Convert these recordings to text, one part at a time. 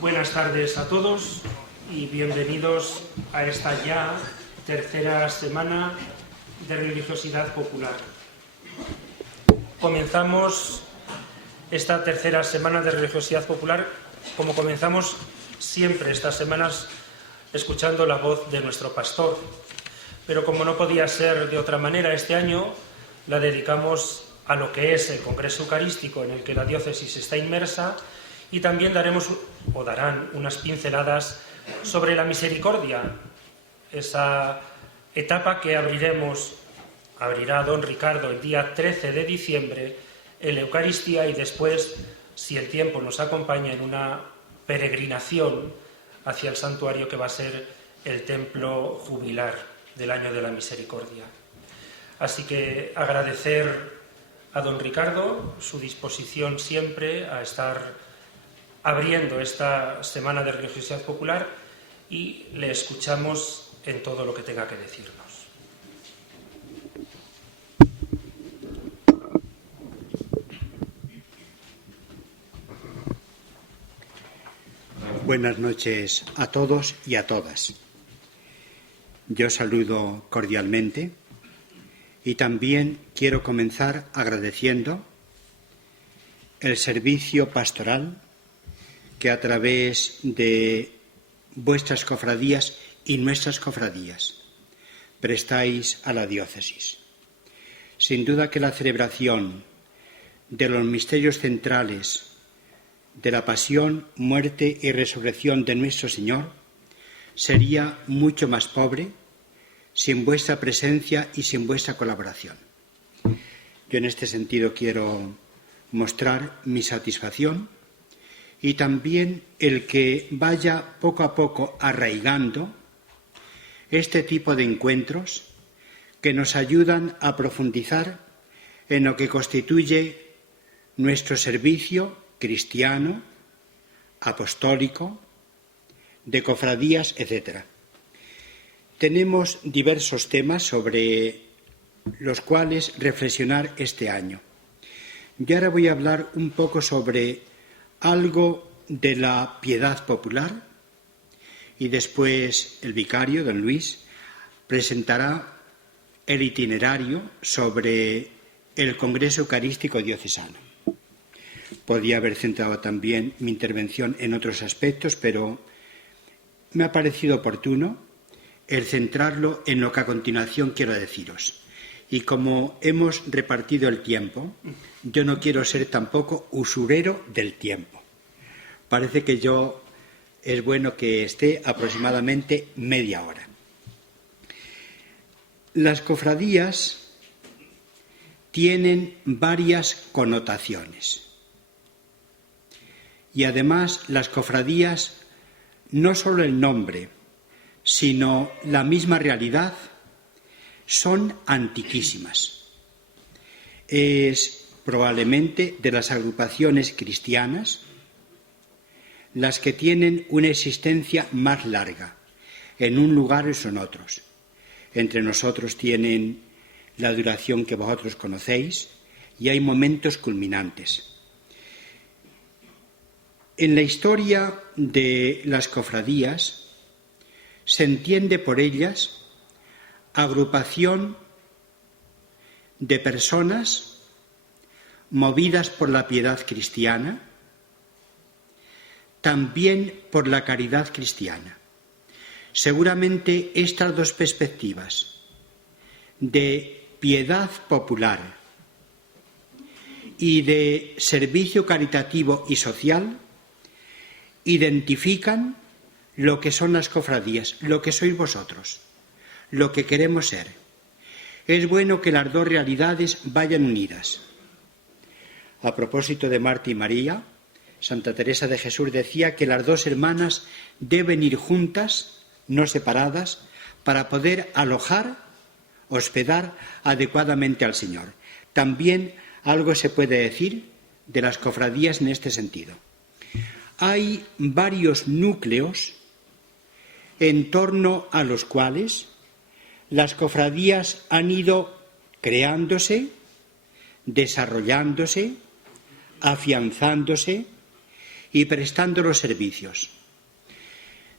Buenas tardes a todos y bienvenidos a esta ya tercera semana de religiosidad popular. Comenzamos esta tercera semana de religiosidad popular como comenzamos siempre estas semanas, escuchando la voz de nuestro pastor. Pero como no podía ser de otra manera, este año la dedicamos a lo que es el Congreso Eucarístico en el que la diócesis está inmersa, y también darán unas pinceladas sobre la misericordia, esa etapa que abrirá don Ricardo el día 13 de diciembre en la Eucaristía y después, si el tiempo nos acompaña, en una peregrinación hacia el santuario que va a ser el templo jubilar del Año de la Misericordia. Así que agradecer a don Ricardo su disposición siempre a estar abriendo esta semana de religiosidad popular y le escuchamos en todo lo que tenga que decirnos. Buenas noches a todos y a todas. Yo saludo cordialmente y también quiero comenzar agradeciendo el servicio pastoral que a través de vuestras cofradías y nuestras cofradías prestáis a la diócesis. Sin duda que la celebración de los misterios centrales de la pasión, muerte y resurrección de nuestro Señor sería mucho más pobre sin vuestra presencia y sin vuestra colaboración. Yo en este sentido quiero mostrar mi satisfacción y también el que vaya poco a poco arraigando este tipo de encuentros que nos ayudan a profundizar en lo que constituye nuestro servicio cristiano, apostólico, de cofradías, etc. Tenemos diversos temas sobre los cuales reflexionar este año. Yo ahora voy a hablar un poco sobre algo de la piedad popular y después el vicario, don Luis, presentará el itinerario sobre el Congreso Eucarístico Diocesano. Podía haber centrado también mi intervención en otros aspectos, pero me ha parecido oportuno el centrarlo en lo que a continuación quiero deciros. Y como hemos repartido el tiempo, yo no quiero ser tampoco usurero del tiempo. Parece que es bueno que esté aproximadamente media hora. Las cofradías tienen varias connotaciones. Y además las cofradías, no solo el nombre, sino la misma realidad, son antiquísimas. Es probablemente de las agrupaciones cristianas las que tienen una existencia más larga. En un lugar o en otros. Entre nosotros tienen la duración que vosotros conocéis y hay momentos culminantes. En la historia de las cofradías se entiende por ellas agrupación de personas movidas por la piedad cristiana, también por la caridad cristiana. Seguramente estas dos perspectivas de piedad popular y de servicio caritativo y social identifican lo que son las cofradías, lo que sois vosotros, lo que queremos ser. Es bueno que las dos realidades vayan unidas. A propósito de Marta y María, Santa Teresa de Jesús decía que las dos hermanas deben ir juntas, no separadas, para poder hospedar adecuadamente al Señor. También algo se puede decir de las cofradías en este sentido. Hay varios núcleos en torno a los cuales las cofradías han ido creándose, desarrollándose, afianzándose y prestando los servicios.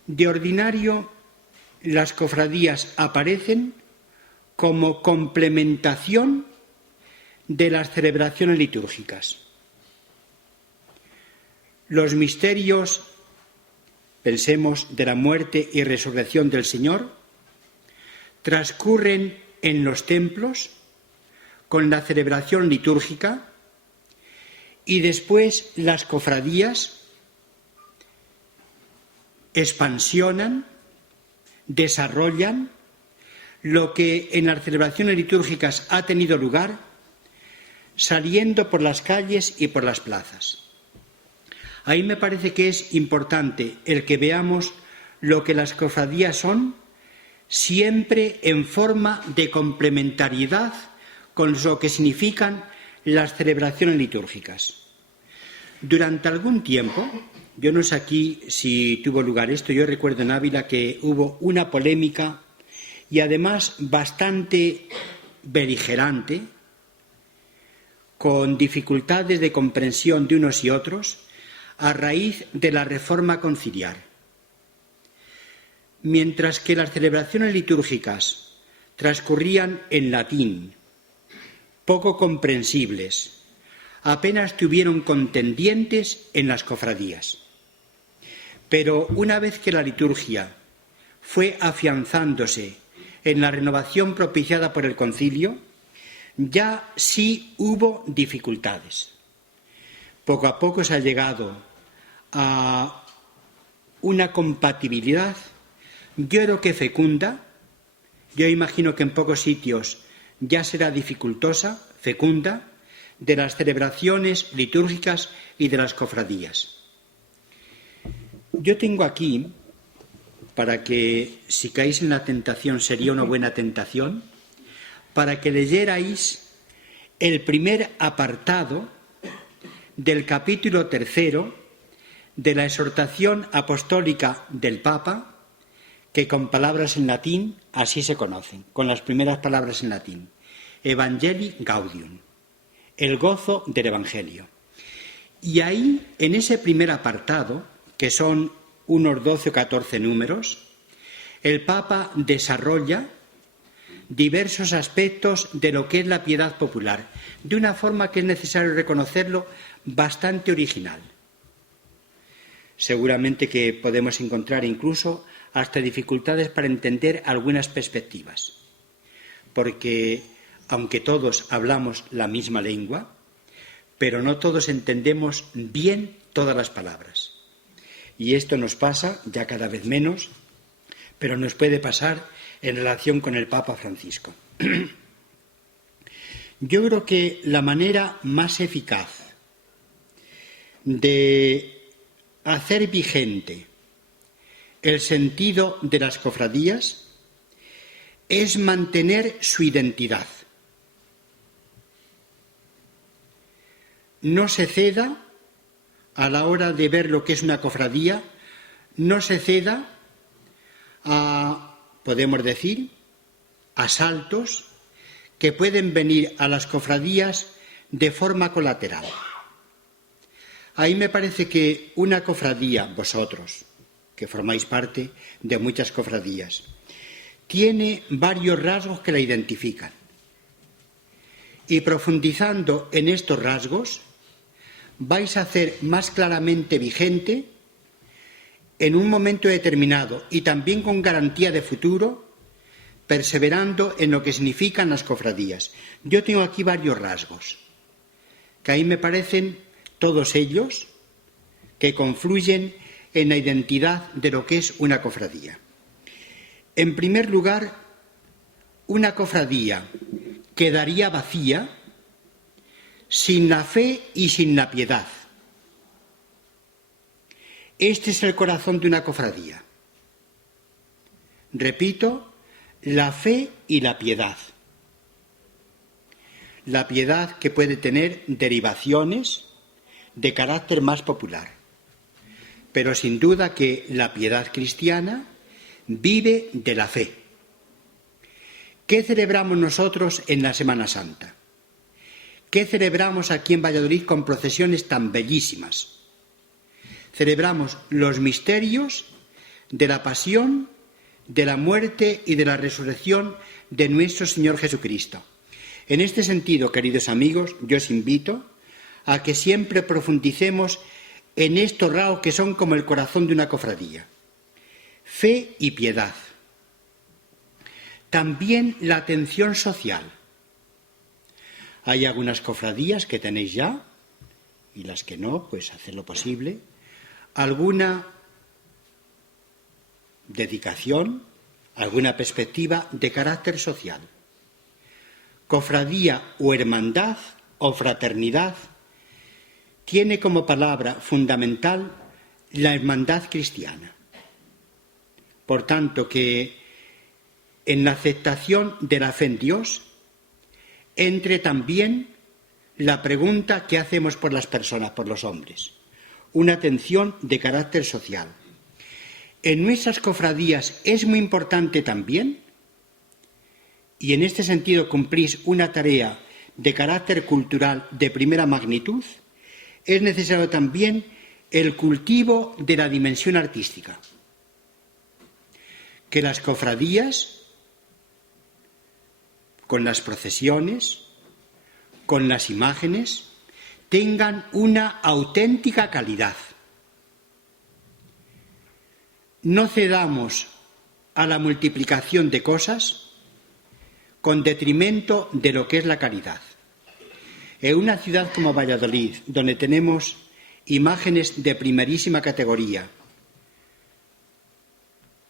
De ordinario, las cofradías aparecen como complementación de las celebraciones litúrgicas. Los misterios, pensemos, de la muerte y resurrección del Señor, transcurren en los templos con la celebración litúrgica y después las cofradías expansionan, desarrollan lo que en las celebraciones litúrgicas ha tenido lugar, saliendo por las calles y por las plazas. Ahí me parece que es importante el que veamos lo que las cofradías son, siempre en forma de complementariedad con lo que significan las celebraciones litúrgicas. Durante algún tiempo, yo no sé aquí si tuvo lugar esto, yo recuerdo en Ávila que hubo una polémica y además bastante beligerante, con dificultades de comprensión de unos y otros, a raíz de la reforma conciliar. Mientras que las celebraciones litúrgicas transcurrían en latín, poco comprensibles, apenas tuvieron contendientes en las cofradías. Pero una vez que la liturgia fue afianzándose en la renovación propiciada por el concilio, ya sí hubo dificultades. Poco a poco se ha llegado a una compatibilidad, yo creo que fecunda, yo imagino que en pocos sitios ya será dificultosa, fecunda, de las celebraciones litúrgicas y de las cofradías. Yo tengo aquí, para que si caéis en la tentación sería una buena tentación, para que leyerais el primer apartado del capítulo 3 de la exhortación apostólica del Papa, que con palabras en latín así se conocen, con las primeras palabras en latín. Evangelii Gaudium, el gozo del Evangelio. Y ahí, en ese primer apartado, que son unos 12 o 14 números, el Papa desarrolla diversos aspectos de lo que es la piedad popular, de una forma que es necesario reconocerlo, bastante original. Seguramente que podemos encontrar incluso hasta dificultades para entender algunas perspectivas, porque aunque todos hablamos la misma lengua, pero no todos entendemos bien todas las palabras. Y esto nos pasa, ya cada vez menos, pero nos puede pasar en relación con el Papa Francisco. Yo creo que la manera más eficaz de hacer vigente el sentido de las cofradías es mantener su identidad. No se ceda a la hora de ver lo que es una cofradía, no se ceda a, podemos decir, asaltos que pueden venir a las cofradías de forma colateral. Ahí me parece que una cofradía, vosotros, que formáis parte de muchas cofradías, tiene varios rasgos que la identifican. Y profundizando en estos rasgos, vais a hacer más claramente vigente, en un momento determinado y también con garantía de futuro, perseverando en lo que significan las cofradías. Yo tengo aquí varios rasgos, que ahí me parecen todos ellos que confluyen en la identidad de lo que es una cofradía. En primer lugar, una cofradía quedaría vacía sin la fe y sin la piedad. Este es el corazón de una cofradía. Repito, la fe y la piedad. La piedad que puede tener derivaciones de carácter más popular. Pero sin duda que la piedad cristiana vive de la fe. ¿Qué celebramos nosotros en la Semana Santa? ¿Qué celebramos aquí en Valladolid con procesiones tan bellísimas? celebramos los misterios de la pasión, de la muerte y de la resurrección de nuestro Señor Jesucristo. En este sentido, queridos amigos, yo os invito a que siempre profundicemos en estos rasgos que son como el corazón de una cofradía: fe y piedad. También la atención social. Hay algunas cofradías que tenéis ya, y las que no, pues hacer lo posible. Alguna dedicación, alguna perspectiva de carácter social. Cofradía o hermandad o fraternidad tiene como palabra fundamental la hermandad cristiana. Por tanto, que en la aceptación de la fe en Dios entre también la pregunta que hacemos por las personas, por los hombres, una atención de carácter social. En nuestras cofradías es muy importante también, y en este sentido cumplís una tarea de carácter cultural de primera magnitud, es necesario también el cultivo de la dimensión artística. Que las cofradías, con las procesiones, con las imágenes, tengan una auténtica calidad. No cedamos a la multiplicación de cosas con detrimento de lo que es la caridad. En una ciudad como Valladolid, donde tenemos imágenes de primerísima categoría,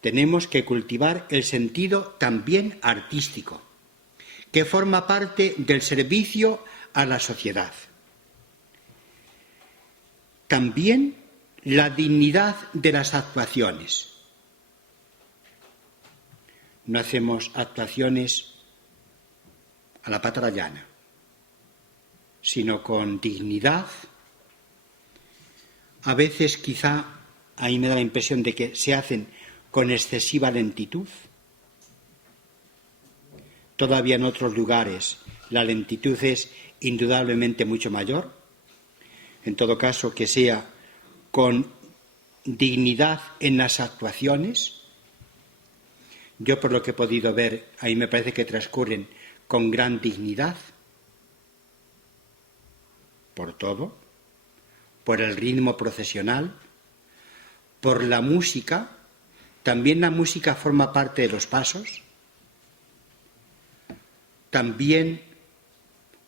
tenemos que cultivar el sentido también artístico, que forma parte del servicio a la sociedad. También la dignidad de las actuaciones. No hacemos actuaciones a la pata llana, sino con dignidad. A veces quizá a mí me da la impresión de que se hacen con excesiva lentitud. Todavía en otros lugares la lentitud es indudablemente mucho mayor. En todo caso, que sea con dignidad en las actuaciones. Yo, por lo que he podido ver, a mí me parece que transcurren con gran dignidad, por todo, por el ritmo procesional, por la música. También la música forma parte de los pasos, también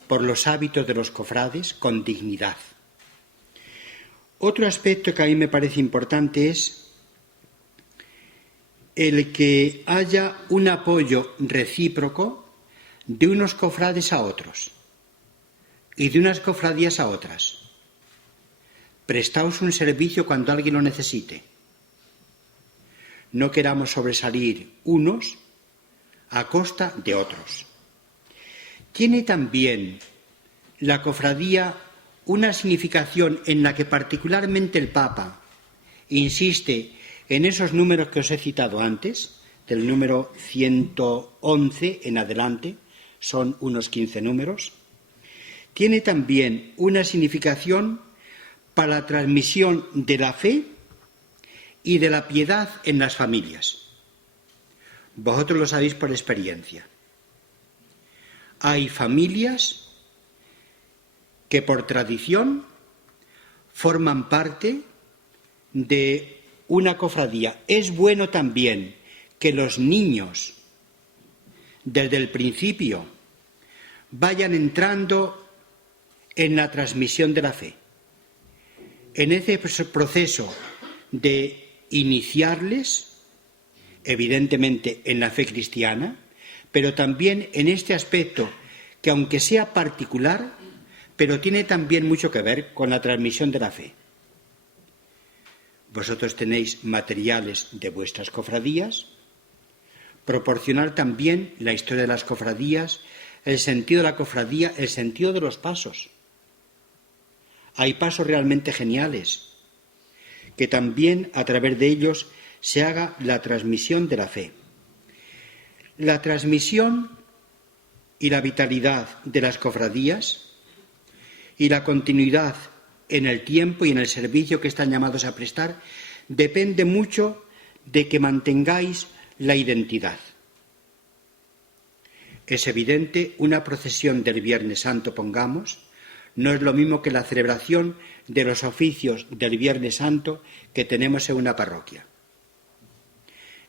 por los hábitos de los cofrades, con dignidad. Otro aspecto que a mí me parece importante es el que haya un apoyo recíproco de unos cofrades a otros y de unas cofradías a otras. Prestaos un servicio cuando alguien lo necesite. No queramos sobresalir unos a costa de otros. Tiene también la cofradía una significación en la que particularmente el Papa insiste en esos números que os he citado antes, del número 111 en adelante, son unos 15 números. Tiene también una significación para la transmisión de la fe y de la piedad en las familias. Vosotros lo sabéis por experiencia. Hay familias que por tradición forman parte de una cofradía. Es bueno también que los niños, desde el principio, vayan entrando en la transmisión de la fe. En ese proceso de iniciarles, evidentemente en la fe cristiana, pero también en este aspecto que, aunque sea particular, pero tiene también mucho que ver con la transmisión de la fe. Vosotros tenéis materiales de vuestras cofradías, proporcionar también la historia de las cofradías, el sentido de la cofradía, el sentido de los pasos. Hay pasos realmente geniales, que también a través de ellos se haga la transmisión de la fe. La transmisión y la vitalidad de las cofradías y la continuidad en el tiempo y en el servicio que están llamados a prestar, depende mucho de que mantengáis la identidad. Es evidente, una procesión del Viernes Santo, pongamos, no es lo mismo que la celebración de los oficios del Viernes Santo que tenemos en una parroquia.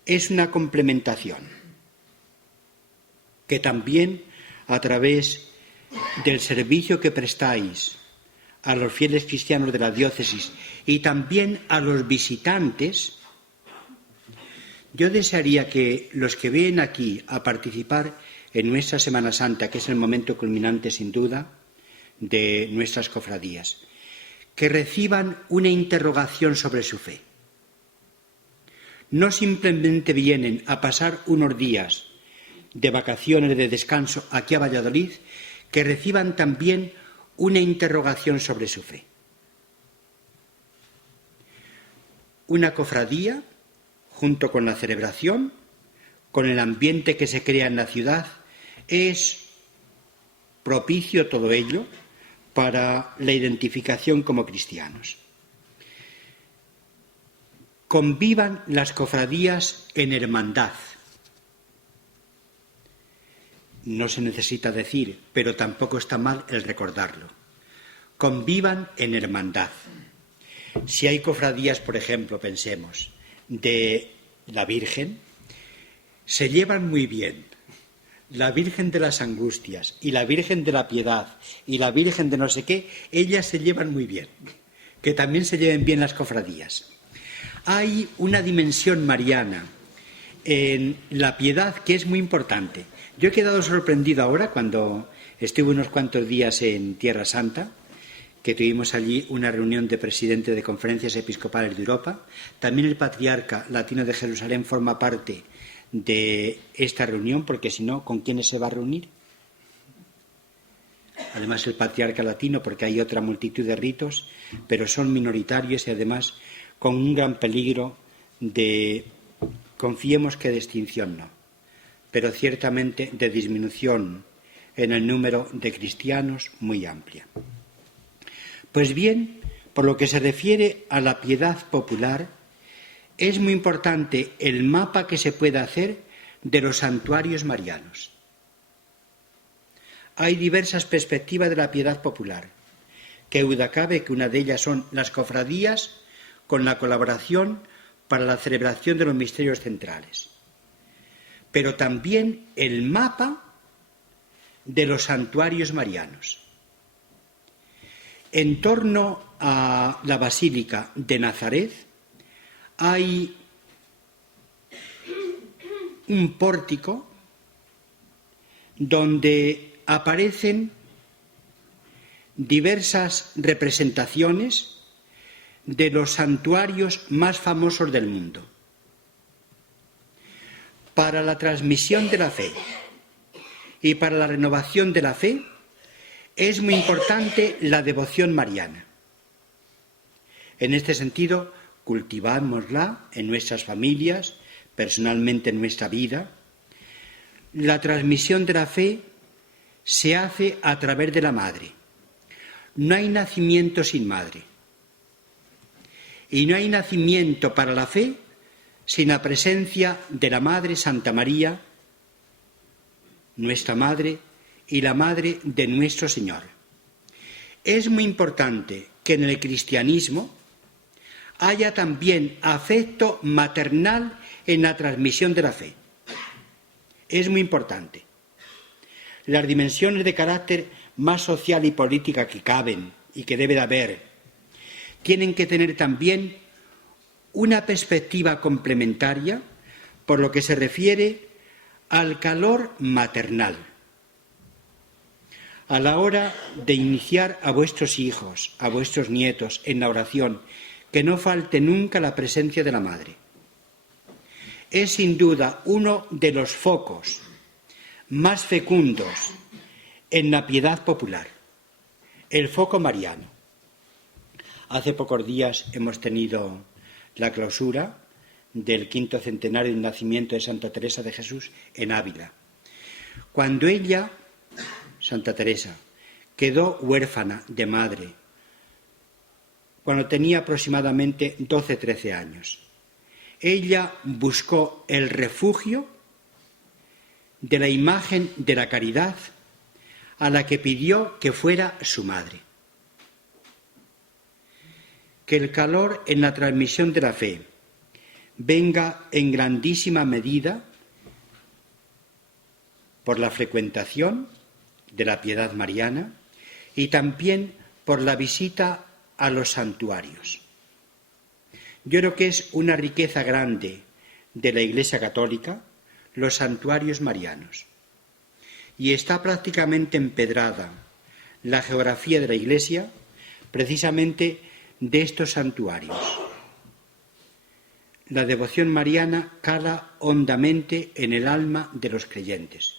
Es una complementación que también, a través del servicio que prestáis a los fieles cristianos de la diócesis y también a los visitantes, yo desearía que los que vienen aquí a participar en nuestra Semana Santa, que es el momento culminante sin duda de nuestras cofradías, que reciban una interrogación sobre su fe. No simplemente vienen a pasar unos días de vacaciones, de descanso aquí a Valladolid, que reciban también una interrogación sobre su fe. Una cofradía, junto con la celebración, con el ambiente que se crea en la ciudad, es propicio todo ello para la identificación como cristianos. Convivan las cofradías en hermandad. No se necesita decir, pero tampoco está mal el recordarlo. Convivan en hermandad. Si hay cofradías, por ejemplo, pensemos, de la Virgen, se llevan muy bien. La Virgen de las Angustias y la Virgen de la Piedad y la Virgen de no sé qué, ellas se llevan muy bien. Que también se lleven bien las cofradías. Hay una dimensión mariana en la Piedad que es muy importante. Yo he quedado sorprendido ahora cuando estuve unos cuantos días en Tierra Santa, que tuvimos allí una reunión de presidentes de conferencias episcopales de Europa. También el patriarca latino de Jerusalén forma parte de esta reunión, porque si no, ¿con quiénes se va a reunir? Además el patriarca latino, porque hay otra multitud de ritos, pero son minoritarios y además con un gran peligro de, confiemos que de extinción no, pero ciertamente de disminución en el número de cristianos muy amplia. Pues bien, por lo que se refiere a la piedad popular, es muy importante el mapa que se pueda hacer de los santuarios marianos. Hay diversas perspectivas de la piedad popular, que duda cabe que una de ellas son las cofradías con la colaboración para la celebración de los misterios centrales, pero también el mapa de los santuarios marianos. En torno a la Basílica de Nazaret hay un pórtico donde aparecen diversas representaciones de los santuarios más famosos del mundo. Para la transmisión de la fe y para la renovación de la fe es muy importante la devoción mariana. En este sentido, cultivámosla en nuestras familias, personalmente en nuestra vida. La transmisión de la fe se hace a través de la madre. No hay nacimiento sin madre. Y no hay nacimiento para la fe sin la presencia de la Madre Santa María, nuestra Madre, y la Madre de nuestro Señor. Es muy importante que en el cristianismo haya también afecto maternal en la transmisión de la fe. Es muy importante. Las dimensiones de carácter más social y política que caben y que debe de haber tienen que tener también una perspectiva complementaria por lo que se refiere al calor maternal. A la hora de iniciar a vuestros hijos, a vuestros nietos en la oración, que no falte nunca la presencia de la Madre. Es sin duda uno de los focos más fecundos en la piedad popular, el foco mariano. Hace pocos días hemos tenido la clausura del 5º centenario del nacimiento de Santa Teresa de Jesús en Ávila. Cuando ella, Santa Teresa, quedó huérfana de madre, cuando tenía aproximadamente 12-13 años. Ella buscó el refugio de la imagen de la caridad a la que pidió que fuera su madre. Que el calor en la transmisión de la fe venga en grandísima medida por la frecuentación de la piedad mariana y también por la visita a los santuarios. Yo creo que es una riqueza grande de la Iglesia Católica los santuarios marianos. Y está prácticamente empedrada la geografía de la Iglesia precisamente de estos santuarios. La devoción mariana cala hondamente en el alma de los creyentes,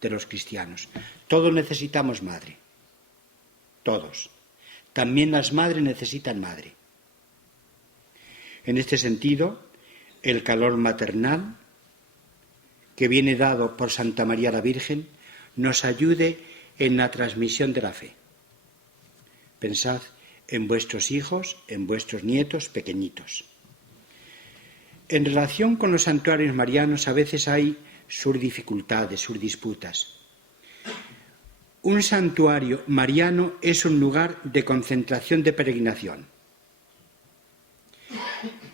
de los cristianos. Todos necesitamos madre, todos. También las madres necesitan madre. En este sentido, el calor maternal que viene dado por Santa María la Virgen nos ayude en la transmisión de la fe. Pensad en vuestros hijos, en vuestros nietos pequeñitos. En relación con los santuarios marianos a veces hay sus dificultades, sus disputas. Un santuario mariano es un lugar de concentración de peregrinación.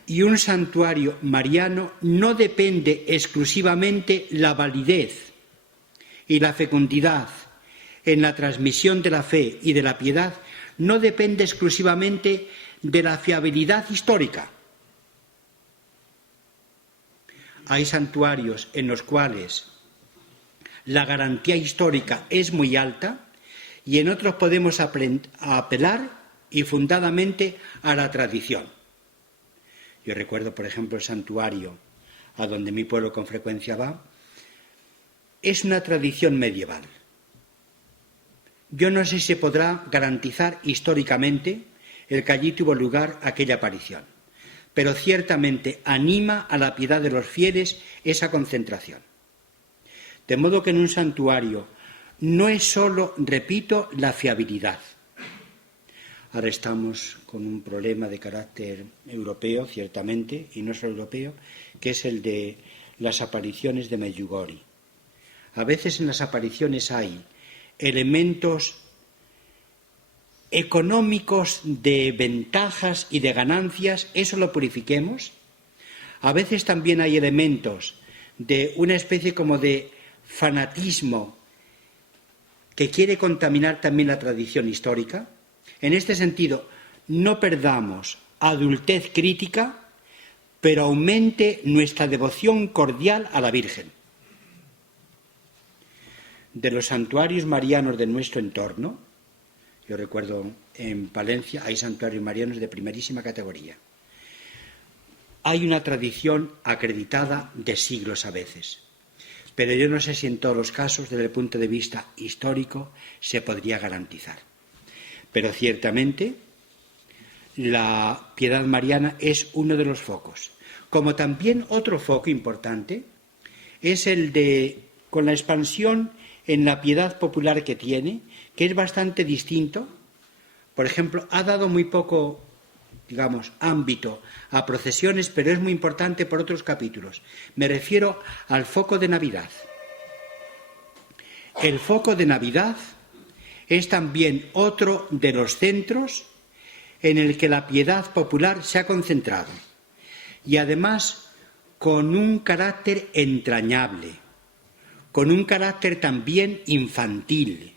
Y un santuario mariano no depende exclusivamente la validez y la fecundidad en la transmisión de la fe y de la piedad, no depende exclusivamente de la fiabilidad histórica. Hay santuarios en los cuales la garantía histórica es muy alta y en otros podemos apelar y fundadamente a la tradición. Yo recuerdo, por ejemplo, el santuario a donde mi pueblo con frecuencia va. Es una tradición medieval. Yo no sé si se podrá garantizar históricamente el que allí tuvo lugar aquella aparición, pero ciertamente anima a la piedad de los fieles esa concentración. De modo que en un santuario no es solo, repito, la fiabilidad. Ahora estamos con un problema de carácter europeo, ciertamente, y no solo europeo, que es el de las apariciones de Medjugorje. A veces en las apariciones hay elementos económicos de ventajas y de ganancias, eso lo purifiquemos. A veces también hay elementos de una especie como de fanatismo que quiere contaminar también la tradición histórica. En este sentido, no perdamos adultez crítica, pero aumente nuestra devoción cordial a la Virgen. De los santuarios marianos de nuestro entorno, yo recuerdo en Palencia hay santuarios marianos de primerísima categoría. Hay una tradición acreditada de siglos a veces, pero yo no sé si en todos los casos, desde el punto de vista histórico, se podría garantizar. Pero ciertamente la piedad mariana es uno de los focos. Como también otro foco importante es el de, con la expansión en la piedad popular que tiene, que es bastante distinto. Por ejemplo, ha dado muy poco, ámbito a procesiones, pero es muy importante por otros capítulos. Me refiero al foco de Navidad. El foco de Navidad es también otro de los centros en el que la piedad popular se ha concentrado, y además con un carácter entrañable, con un carácter también infantil,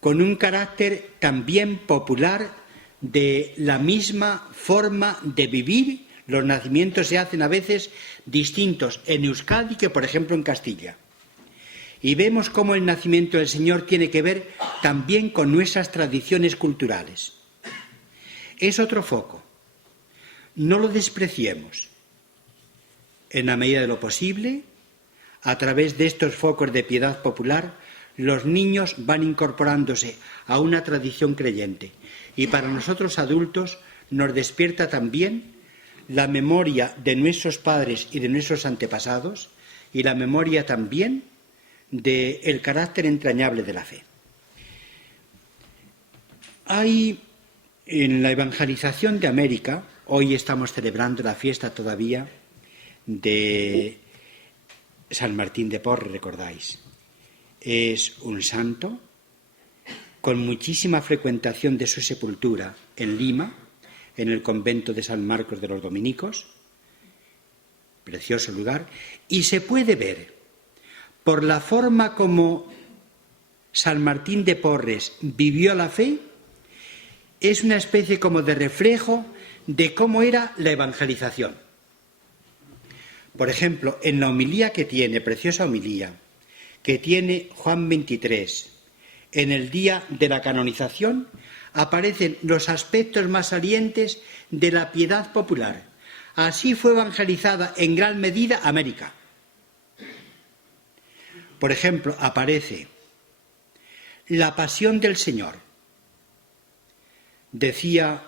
con un carácter también popular de la misma forma de vivir. Los nacimientos se hacen a veces distintos en Euskadi que, por ejemplo, en Castilla. Y vemos cómo el nacimiento del Señor tiene que ver también con nuestras tradiciones culturales. Es otro foco. No lo despreciemos. En la medida de lo posible, a través de estos focos de piedad popular, los niños van incorporándose a una tradición creyente. Y para nosotros adultos nos despierta también la memoria de nuestros padres y de nuestros antepasados y la memoria también del carácter entrañable de la fe. Hay En la evangelización de América, hoy estamos celebrando la fiesta todavía de San Martín de Porres, recordáis. Es un santo con muchísima frecuentación de su sepultura en Lima, en el convento de San Marcos de los Dominicos, precioso lugar, y se puede ver por la forma como San Martín de Porres vivió la fe, es una especie como de reflejo de cómo era la evangelización. Por ejemplo, en la homilía que tiene, preciosa homilía, que tiene Juan 23, en el día de la canonización, aparecen los aspectos más salientes de la piedad popular. Así fue evangelizada en gran medida América. Por ejemplo, aparece la pasión del Señor. Decía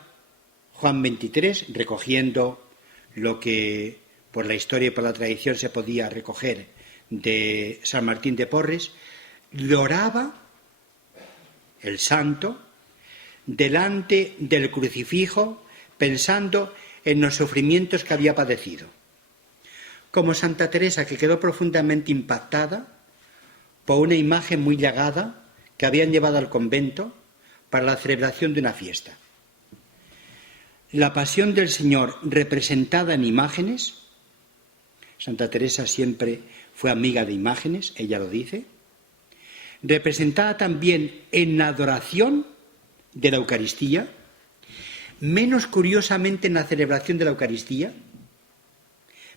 Juan 23, recogiendo lo que por la historia y por la tradición se podía recoger de San Martín de Porres, lloraba el santo delante del crucifijo pensando en los sufrimientos que había padecido. Como Santa Teresa, que quedó profundamente impactada por una imagen muy llagada que habían llevado al convento para la celebración de una fiesta. La pasión del Señor representada en imágenes, Santa Teresa siempre fue amiga de imágenes, ella lo dice, representada también en la adoración de la Eucaristía, menos curiosamente en la celebración de la Eucaristía,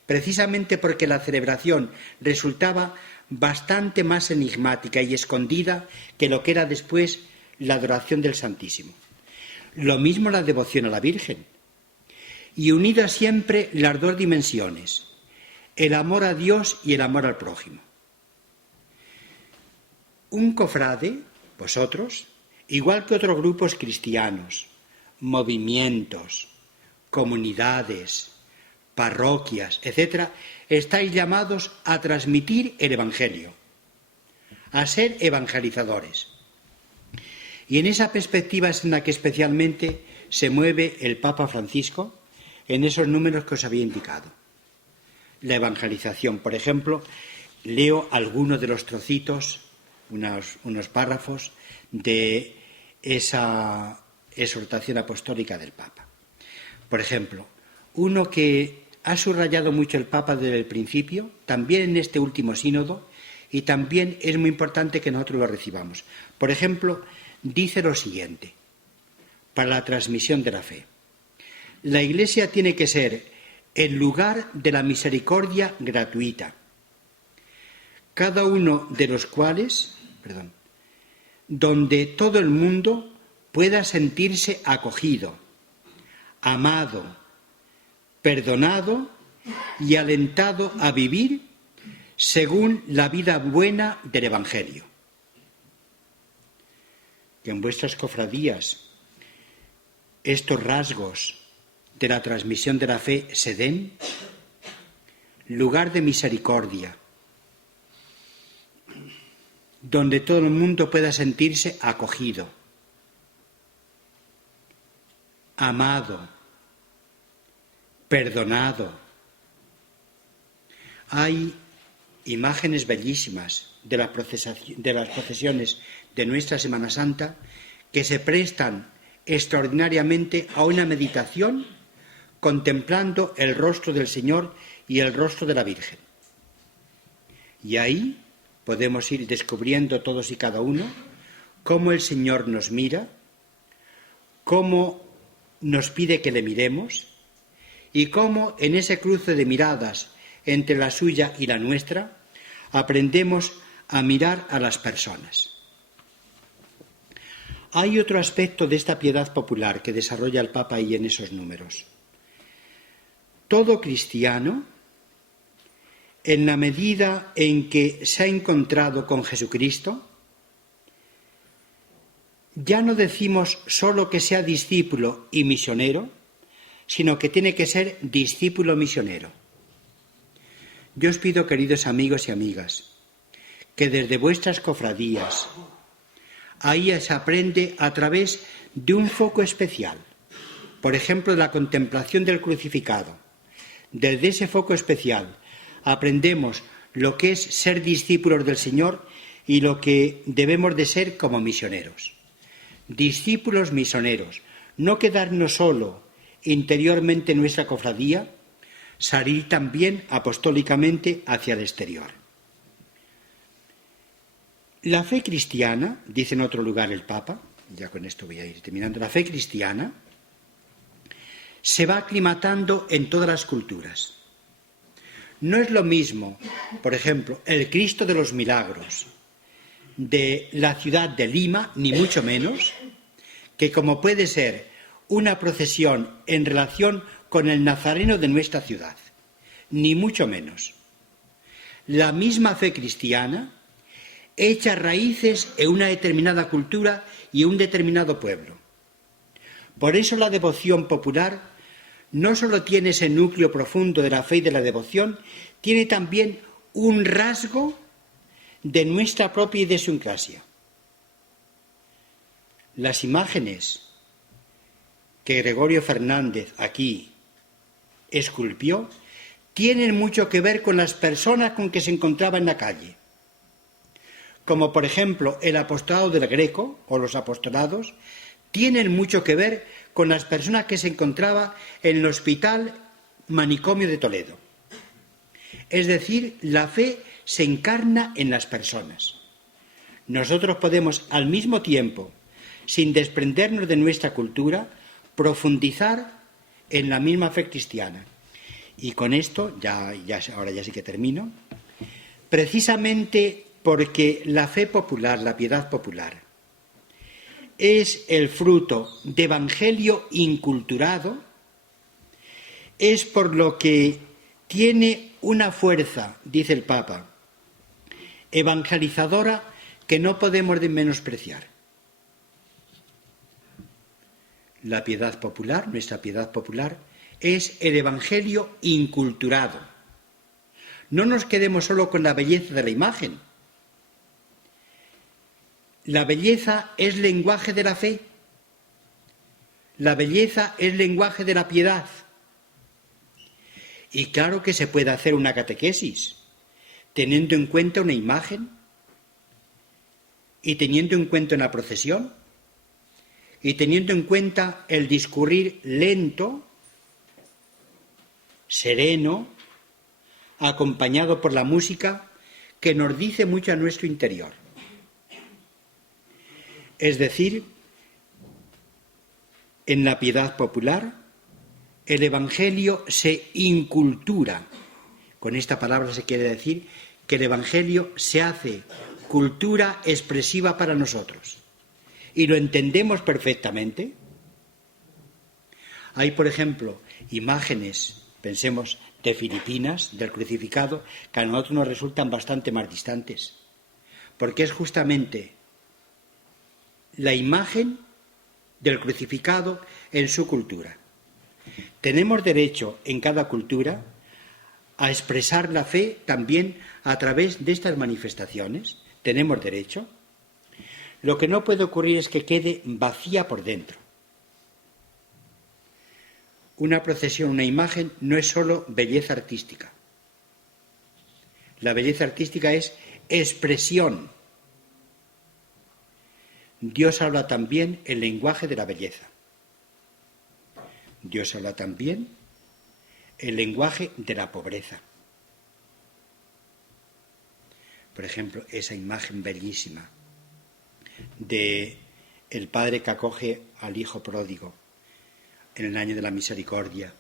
precisamente porque la celebración resultaba bastante más enigmática y escondida que lo que era después la adoración del Santísimo. Lo mismo la devoción a la Virgen. Y unidas siempre las dos dimensiones, el amor a Dios y el amor al prójimo. Un cofrade, vosotros, igual que otros grupos cristianos, movimientos, comunidades, parroquias, etc., estáis llamados a transmitir el Evangelio, a ser evangelizadores. Y en esa perspectiva es en la que especialmente se mueve el Papa Francisco en esos números que os había indicado. La evangelización, por ejemplo, leo algunos de los trocitos, unos párrafos de esa exhortación apostólica del Papa. Por ejemplo, uno que ha subrayado mucho el Papa desde el principio, también en este último sínodo, y también es muy importante que nosotros lo recibamos. Por ejemplo, dice lo siguiente, para la transmisión de la fe. La Iglesia tiene que ser el lugar de la misericordia gratuita, cada uno de los cuales, donde todo el mundo pueda sentirse acogido, amado, perdonado y alentado a vivir según la vida buena del Evangelio. Que en vuestras cofradías estos rasgos de la transmisión de la fe se den, lugar de misericordia, donde todo el mundo pueda sentirse acogido, amado, perdonado. Hay imágenes bellísimas de las procesiones de nuestra Semana Santa que se prestan extraordinariamente a una meditación contemplando el rostro del Señor y el rostro de la Virgen. Y ahí podemos ir descubriendo todos y cada uno cómo el Señor nos mira, cómo nos pide que le miremos y cómo en ese cruce de miradas entre la suya y la nuestra aprendemos a mirar a las personas. Hay otro aspecto de esta piedad popular que desarrolla el Papa ahí en esos números. Todo cristiano, en la medida en que se ha encontrado con Jesucristo, ya no decimos solo que sea discípulo y misionero, sino que tiene que ser discípulo misionero. Yo os pido, queridos amigos y amigas, que desde vuestras cofradías, ahí se aprende a través de un foco especial, por ejemplo, de la contemplación del crucificado, desde ese foco especial, aprendemos lo que es ser discípulos del Señor y lo que debemos de ser como misioneros. Discípulos misioneros, no quedarnos solo interiormente en nuestra cofradía, salir también apostólicamente hacia el exterior. La fe cristiana, dice en otro lugar el Papa, ya con esto voy a ir terminando, la fe cristiana se va aclimatando en todas las culturas. No es lo mismo, por ejemplo, el Cristo de los Milagros de la ciudad de Lima, ni mucho menos, que como puede ser una procesión en relación con el Nazareno de nuestra ciudad, ni mucho menos. La misma fe cristiana echa raíces en una determinada cultura y un determinado pueblo. Por eso la devoción popular no solo tiene ese núcleo profundo de la fe y de la devoción, tiene también un rasgo de nuestra propia idiosincrasia. Las imágenes que Gregorio Fernández aquí esculpió tienen mucho que ver con las personas con que se encontraba en la calle, como por ejemplo el apostolado del Greco o los apostolados, tienen mucho que ver con las personas que se encontraba en el Hospital Manicomio de Toledo. Es decir, la fe se encarna en las personas. Nosotros podemos al mismo tiempo, sin desprendernos de nuestra cultura, profundizar en la misma fe cristiana. Y con esto, ahora ya sí que termino, precisamente porque la fe popular, la piedad popular, es el fruto de evangelio inculturado, es por lo que tiene una fuerza, dice el Papa, evangelizadora que no podemos menospreciar. La piedad popular, nuestra piedad popular, es el evangelio inculturado. No nos quedemos solo con la belleza de la imagen. La belleza es lenguaje de la fe. La belleza es lenguaje de la piedad. Y claro que se puede hacer una catequesis, teniendo en cuenta una imagen y teniendo en cuenta una procesión y teniendo en cuenta el discurrir lento, sereno, acompañado por la música que nos dice mucho a nuestro interior. Es decir, en la piedad popular, el Evangelio se incultura. Con esta palabra se quiere decir que el Evangelio se hace cultura expresiva para nosotros. Y lo entendemos perfectamente. Hay, por ejemplo, imágenes, pensemos, de Filipinas, del crucificado, que a nosotros nos resultan bastante más distantes. Porque es justamente la imagen del crucificado en su cultura. Tenemos derecho en cada cultura a expresar la fe también a través de estas manifestaciones. Tenemos derecho. Lo que no puede ocurrir es que quede vacía por dentro. Una procesión, una imagen, no es solo belleza artística. La belleza artística es expresión. Dios habla también el lenguaje de la belleza. Dios habla también el lenguaje de la pobreza. Por ejemplo, esa imagen bellísima de el padre que acoge al hijo pródigo en el año de la misericordia,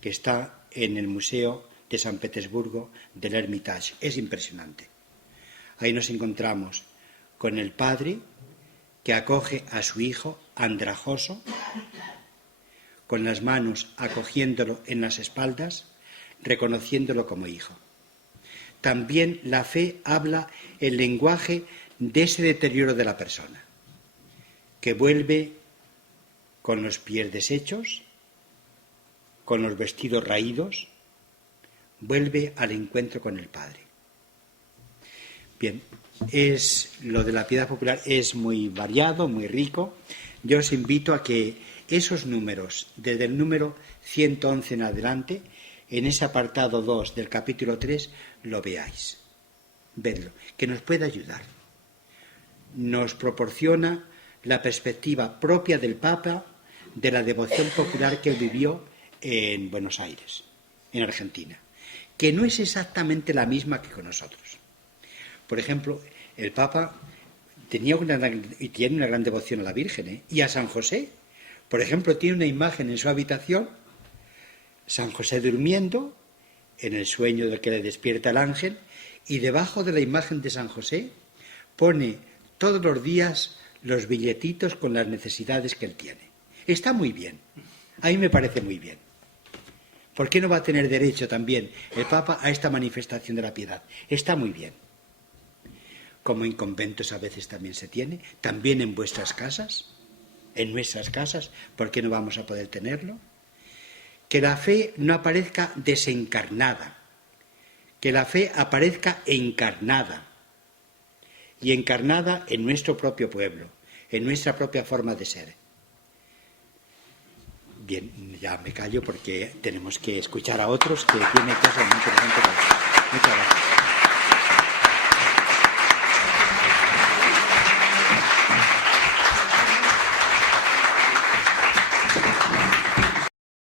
que está en el Museo de San Petersburgo del Hermitage. Es impresionante. Ahí nos encontramos con el padre que acoge a su hijo andrajoso, con las manos acogiéndolo en las espaldas, reconociéndolo como hijo. También la fe habla el lenguaje de ese deterioro de la persona, que vuelve con los pies deshechos, con los vestidos raídos, vuelve al encuentro con el Padre. Bien, lo de la piedad popular es muy variado, muy rico. Yo os invito a que esos números, desde el número 111 en adelante, en ese apartado 2 del capítulo 3, lo veáis. Vedlo, que nos puede ayudar. Nos proporciona la perspectiva propia del Papa de la devoción popular que él vivió en Buenos Aires, en Argentina, que no es exactamente la misma que con nosotros. Por ejemplo, el Papa tenía y tiene una gran devoción a la Virgen, y a San José. Por ejemplo, tiene una imagen en su habitación, San José durmiendo, en el sueño del que le despierta el ángel, y debajo de la imagen de San José pone todos los días los billetitos con las necesidades que él tiene. Está muy bien, a mí me parece muy bien. ¿Por qué no va a tener derecho también el Papa a esta manifestación de la piedad? Está muy bien. Como en conventos a veces también se tiene, también en vuestras casas, en nuestras casas, ¿por qué no vamos a poder tenerlo? Que la fe no aparezca desencarnada, que la fe aparezca encarnada, y encarnada en nuestro propio pueblo, en nuestra propia forma de ser. Bien, ya me callo porque tenemos que escuchar a otros que tienen cosas muy interesantes. Muchas gracias.